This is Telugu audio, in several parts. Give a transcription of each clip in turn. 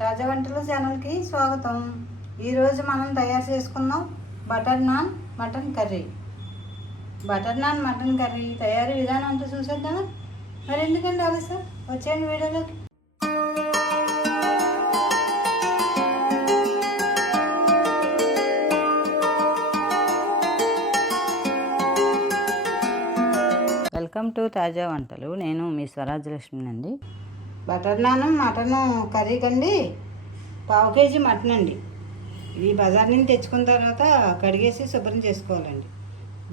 తాజా వంటల ఛానల్కి స్వాగతం. ఈరోజు మనం తయారు చేసుకుందాం butter non mutton curry. Butter non mutton curry తయారీ విధానం అంతా చూసేద్దామా? మరి ఎందుకంటే ఆలస్యం, వచ్చేయండి వీడియోలోకి. వెల్కమ్ టు తాజా వంటలు. నేను మీ స్వరాజ్యలక్ష్మి అండి. బటర్ నాన్ మటన్ కర్రీ కండి 1/2 కేజీ మటన్ అండి. ఇది బజార్ నుంచి తెచ్చుకున్న తర్వాత కడిగేసి శుభ్రం చేసుకోవాలండి.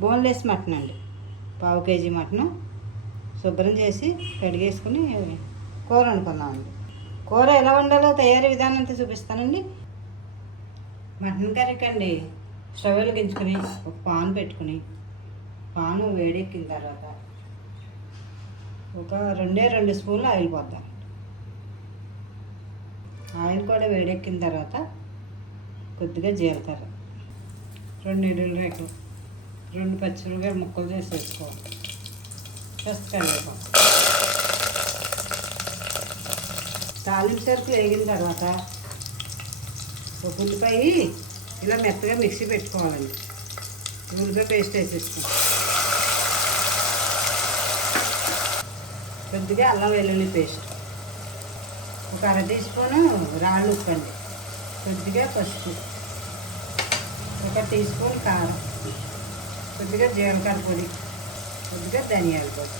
బోన్లెస్ మటన్ అండి. 1/2 కేజీ మటన్ శుభ్రం చేసి కడిగేసుకుని కూర వండుకుందామండి. కూర ఎలా వండాలో తయారీ విధానం అంతా చూపిస్తానండి. మటన్ కర్రీకి అండి స్టవ్ వెలిగించుకుని ఒక పాన్ పెట్టుకుని, పాను వేడెక్కిన తర్వాత ఒక 2 స్పూన్లు ఆయిల్ పోద్దాం. ఆయిల్ కూడా వేడెక్కిన తర్వాత కొద్దిగా జీలకర్ర, 2 ఎండుమిరపకాయలు రేకులు, 2 పచ్చిమిరపకాయలు ముక్కలు చేసి వేసుకోవాలి. ఫస్ట్ కరివేపాకు. తాలింపు సరుకులు వేగిన తర్వాత ఒక ఉల్లిపాయ ఇలా మెత్తగా మిక్సీ పెట్టుకోవాలండి. ఉల్లిపాయ పేస్ట్ వేసేసుకోవాలి. కొద్దిగా అల్లం వెల్లుల్లి పేస్ట్, ఒక 1/2 టీ స్పూను రాళ్ళు ఉప్పు అండి, కొద్దిగా పసుపు, 1 టీ స్పూన్ కారం, కొద్దిగా జీలకర్ర పొడి, కొద్దిగా ధనియాల పొడి.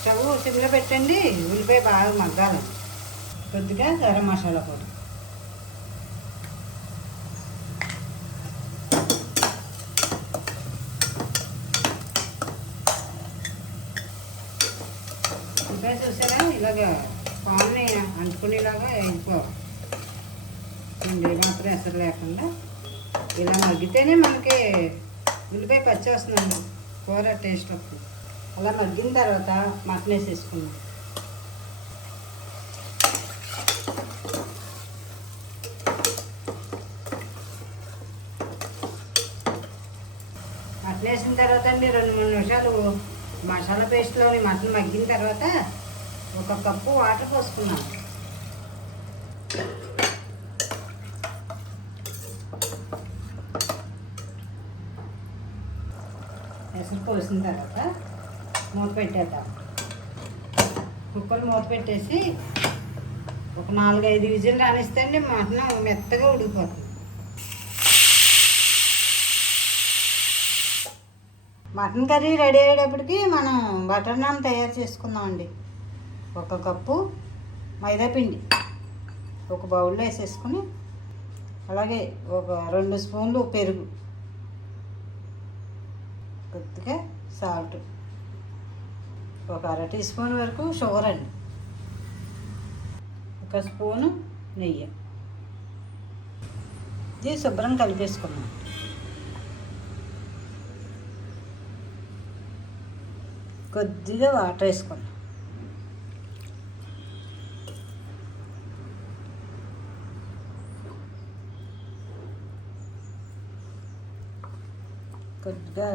స్టవ్ సిమ్లో పెట్టండి. ఉల్లిపాయ బాగా మగ్గాలండి. కొద్దిగా గరం మసాలా పొడి, ఉల్లిపాయ చూసారా ఇలాగ పాన్ని అంటుకునేలాగా వేసుకోవాలి. మాత్రం ఎసరు లేకుండా ఇలా మగ్గితేనే మనకి ఉల్లిపాయ పచ్చి వస్తుందండి, కూర టేస్ట్ వస్తుంది. అలా మగ్గిన తర్వాత మటన్ వేసేసుకున్నాం. మటన్ వేసిన తర్వాత అండి 2-3 నిమిషాలు మసాలా పేస్ట్లోని మటన్ మగ్గిన తర్వాత 1 కప్పు వాటర్ పోసుకున్నాం. ఎసరు పోసిన తర్వాత మూత పెట్టేద్దాం. కుక్కర్ మూత పెట్టేసి ఒక 4-5 విజిల్ రానిస్తే అండి మటన్ మెత్తగా ఉడికిపోతుంది. మటన్ కర్రీ రెడీ అయ్యేటప్పటికి మనం బటర్ నాన్ తయారు చేసుకుందామండి. 1 కప్పు మైదా పిండి ఒక బౌల్లో వేసేసుకుని, అలాగే ఒక 2 స్పూన్లు పెరుగు, కొద్దిగా సాల్ట్, ఒక 1/2 టీ స్పూన్ వరకు షుగర్ అండి, 1 స్పూను నెయ్యి. ఇది శుభ్రం కలిపేసుకున్నాం. కొద్దిగా వాటర్ వేసుకున్నాం. కొద్దిగా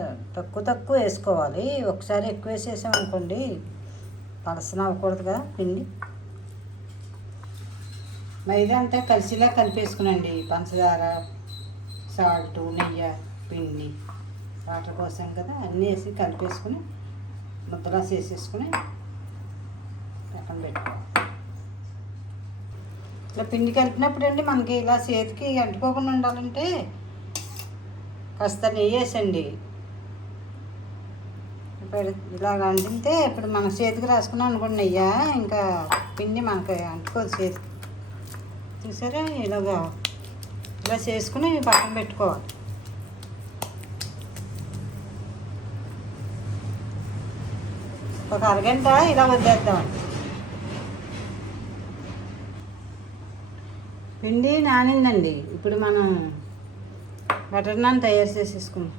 తక్కువ వేసుకోవాలి. ఒకసారి ఎక్కువ వేసేసామనుకోండి పలసన అవ్వకూడదుగా పిండి. మైదా అంతా కలిసిలా కలిపేసుకునండి. పంచదార, సాల్ట్, నెయ్యి, పిండి, వాటర్ పోసాం కదా, అన్నీ వేసి కలిపేసుకుని ముద్దలా చేసేసుకుని పక్కన పెట్టుకోవాలి. ఇట్లా పిండి కలిపినప్పుడు అండి మనకి ఇలా చేతికి అంటుకోకుండా ఉండాలంటే కాస్త నెయ్యి వేసండి. ఇప్పుడు ఇలాగ అంటితే ఇప్పుడు మన చేతికి రాసుకున్నాం అనుకోండి నెయ్యి, ఇంకా పిండి మనకి అంటుకోదు చేతికి. చూసారా ఇలా చేసుకుని పక్కన పెట్టుకోవాలి. ఒక అరగంట ఇలా వదిలేద్దామండి. పిండి నానిందండి. ఇప్పుడు మనం బటర్ నాన్ తయారు చేసేసుకున్నాం.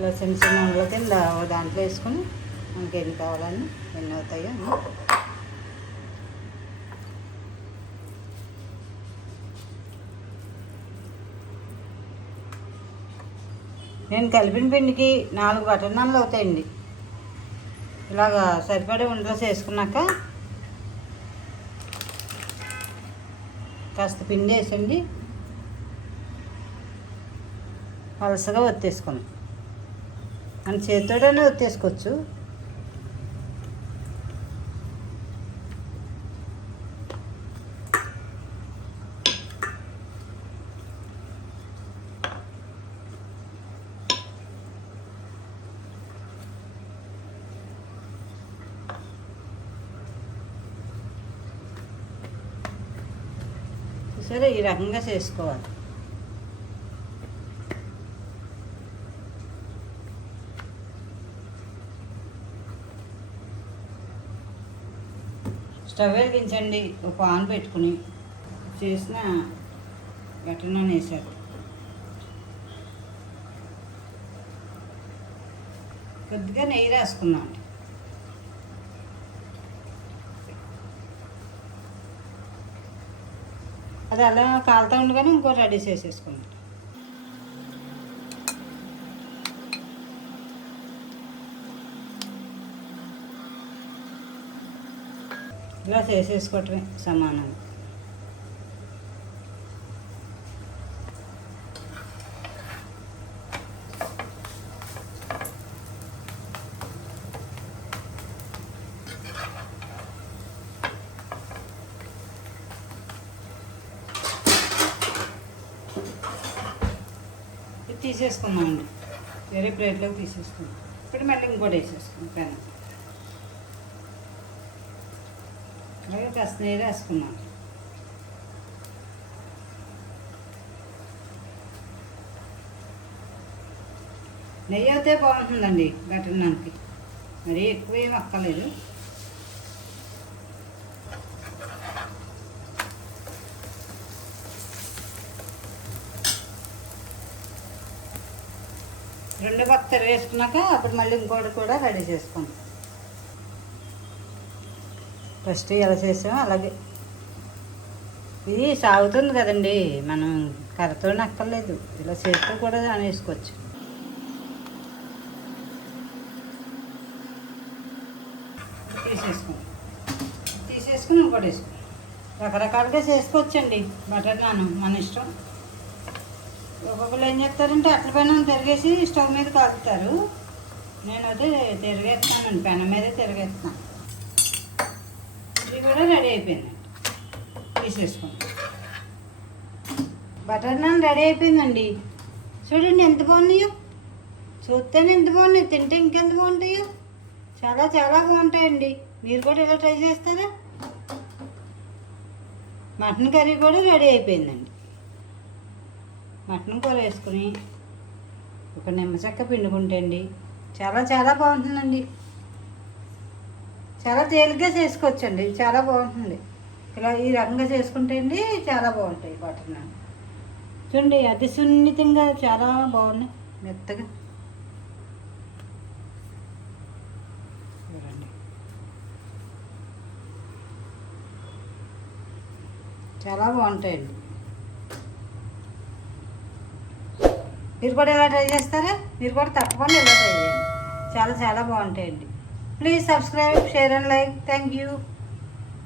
ఇలా చిన్న చిన్న ఉండల కింద దాంట్లో వేసుకొని మనకి ఎన్ని కావాలని ఎన్ని అవుతాయో నేను కలిపిన పిండికి 4 బటర్ నాన్లు అవుతాయండి. ఇలాగా సరిపడే ఉండలు చేసుకున్నాక కాస్త పిండి వేసండి పలసగా ఒత్తేసుకుని మన చేతితోనే ఒత్తేసుకోవచ్చు. సరే ఈ రకంగా చేసుకోవాలి. స్టవ్ వెలిగించండి. ఒక పాన్ పెట్టుకుని చేసిన బటర్ నాన్ వేసారు. కొద్దిగా నెయ్యి రాసుకున్నాం. అది అలా కాలుతూ ఉండగానే ఇంకో రెడీ చేసేసుకున్నాం. ఇలా చేసేసుకోవటమే సమానంగా. తీసేసుకున్నామండి. వేరే ప్లేట్లోకి తీసేసుకున్నాం. ఇప్పుడు మళ్ళీ ఇంకోటి వేసేసుకున్నాం. పెనం అలాగే కాస్త నెయ్యి వేసుకున్నాం. నెయ్యి అయితే బాగుంటుందండి బటర్ నాన్కి. మరీ ఎక్కువ ఏం అక్కర్లేదు. రెండు పక్క వేసుకున్నాక అప్పుడు మళ్ళీ ఇంకోటి కూడా రెడీ చేసుకుంటాం. ఫస్ట్ ఎలా చేసామో అలాగే ఇది సాగుతుంది కదండి, మనం కర్రతో నక్కర్లేదు, ఇలా చేతితో కూడా వేసుకోవచ్చు. తీసేసుకుని ఇంకోటి వేసుకో. రకరకాలుగా చేసుకోవచ్చండి బటర్ నాన్, మన ఇష్టం. ఒక్కొక్కరు ఏం చేస్తారంటే అట్ల పైన తిరిగేసి స్టవ్ మీద కాలుతారు. నేను అదే తిరిగేస్తున్నానండి, పెనం మీదే తిరిగేస్తున్నాను. ఇది కూడా రెడీ అయిపోయిందండి. తీసేసుకుంటాం. బటర్ నాన్ రెడీ అయిపోయిందండి. చూడండి ఎంత బాగున్నాయో, చూస్తేనే ఎంత బాగున్నాయి, తింటే ఇంకెంత బాగుంటాయో. చాలా చాలా బాగుంటాయండి. మీరు కూడా ఇలా ట్రై చేస్తారా? మటన్ కర్రీ కూడా రెడీ అయిపోయిందండి. మటన్ కూర వేసుకుని ఒక నిమ్మచెక్క పిండుకుంటే అండి చాలా చాలా బాగుంటుందండి. చాలా తేలిగ్గా చేసుకోవచ్చండి, చాలా బాగుంటుంది. ఇలా ఈ రకంగా చేసుకుంటే అండి చాలా బాగుంటాయి బటర్ నాన్. చూడండి అతి సున్నితంగా చాలా బాగున్నాయి, మెత్తగా. చూడండి చాలా బాగుంటాయండి. మీరు కూడా ఇలా ట్రై చేస్తారా? మీరు కూడా తప్పకుండా ఇలా ట్రై చేయండి. చాలా చాలా బాగుంటాయండి. Please subscribe, share and like. Thank you.